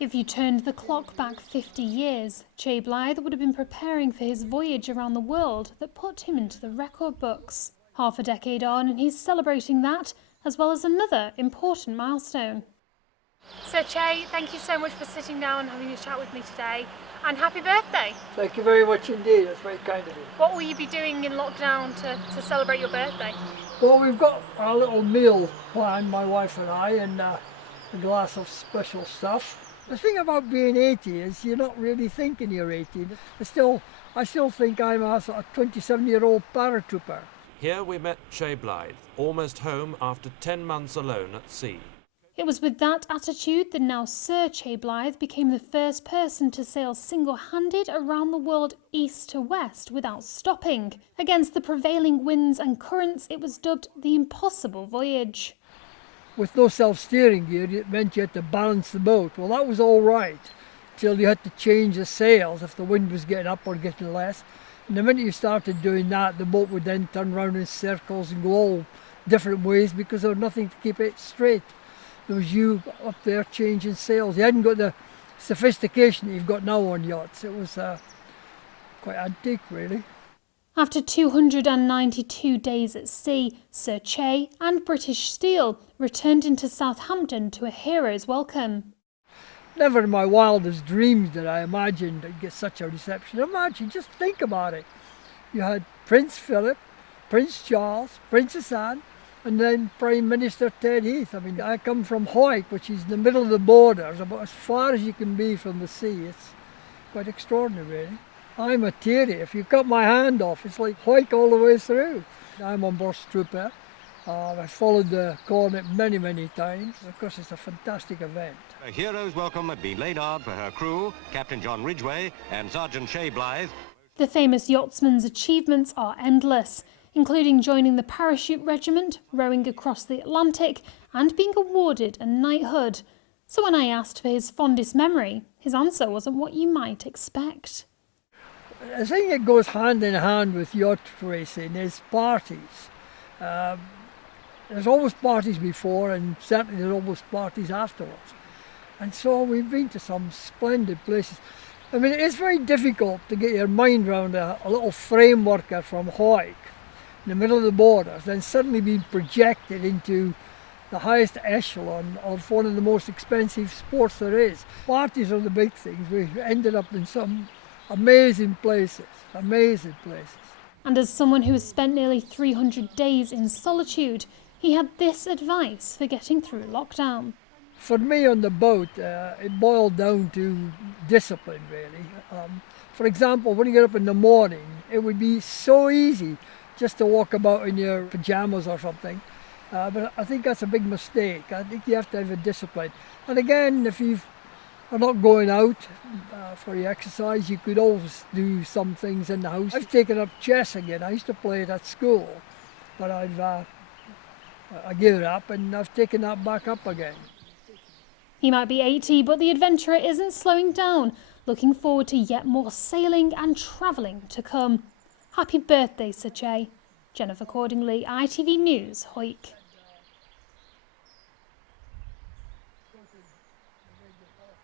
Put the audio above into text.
If you turned the clock back 50 years, Chay Blyth would have been preparing for his voyage around the world that put him into the record books. Half a decade on, and he's celebrating that, as well as another important milestone. Sir Chay, thank you so much for sitting down and having a chat with me today, and happy birthday! Thank you very much indeed, that's very kind of you. What will you be doing in lockdown to celebrate your birthday? Well, we've got our little meal planned, my wife and I, and a glass of special stuff. The thing about being 80 is you're not really thinking you're 80. I still think I'm a sort of 27-year-old paratrooper. Here we met Chay Blyth, almost home after 10 months alone at sea. It was with that attitude that now Sir Chay Blyth became the first person to sail single-handed around the world east to west without stopping. Against the prevailing winds and currents, it was dubbed the Impossible Voyage. With no self-steering gear, it meant you had to balance the boat. Well, that was all right, till you had to change the sails if the wind was getting up or getting less. And the minute you started doing that, the boat would then turn around in circles and go all different ways because there was nothing to keep it straight. There was you up there changing sails. You hadn't got the sophistication that you've got now on yachts. It was quite antique, really. After 292 days at sea, Sir Chay and British Steel returned into Southampton to a hero's welcome. Never in my wildest dreams did I imagine I'd get such a reception. Imagine, just think about it. You had Prince Philip, Prince Charles, Princess Anne, and then Prime Minister Ted Heath. I mean, I come from Hawick, which is in the middle of the borders, about as far as you can be from the sea. It's quite extraordinary, really. I'm a teary. If you cut my hand off, it's like Hawick all the way through. I'm on board trooper. I followed the cornet many, many times. Of course, it's a fantastic event. A hero's welcome had been laid out for her crew, Captain John Ridgway and Sergeant Chay Blyth. The famous yachtsman's achievements are endless, including joining the parachute regiment, rowing across the Atlantic, and being awarded a knighthood. So when I asked for his fondest memory, his answer wasn't what you might expect. The thing that goes hand in hand with yacht racing is parties. There's always parties before, and certainly there's always parties afterwards. And so we've been to some splendid places. I mean, it's very difficult to get your mind around a little frame worker from Hawick in the middle of the borders, then suddenly being projected into the highest echelon of one of the most expensive sports there is. Parties are the big things. We ended up in some amazing places. And as someone who has spent nearly 300 days in solitude, he had this advice for getting through lockdown. For me on the boat, it boiled down to discipline, really. For example, when you get up in the morning, it would be so easy just to walk about in your pajamas or something. But I think that's a big mistake. I think you have to have a discipline. And again, if you are not going out for your exercise, you could always do some things in the house. I've taken up chess again. I used to play it at school, but I gave it up and I've taken that back up again. He might be 80, but the adventurer isn't slowing down, looking forward to yet more sailing and travelling to come. Happy birthday, Sir Chay. Jennifer Cordingley, ITV News, Hawick.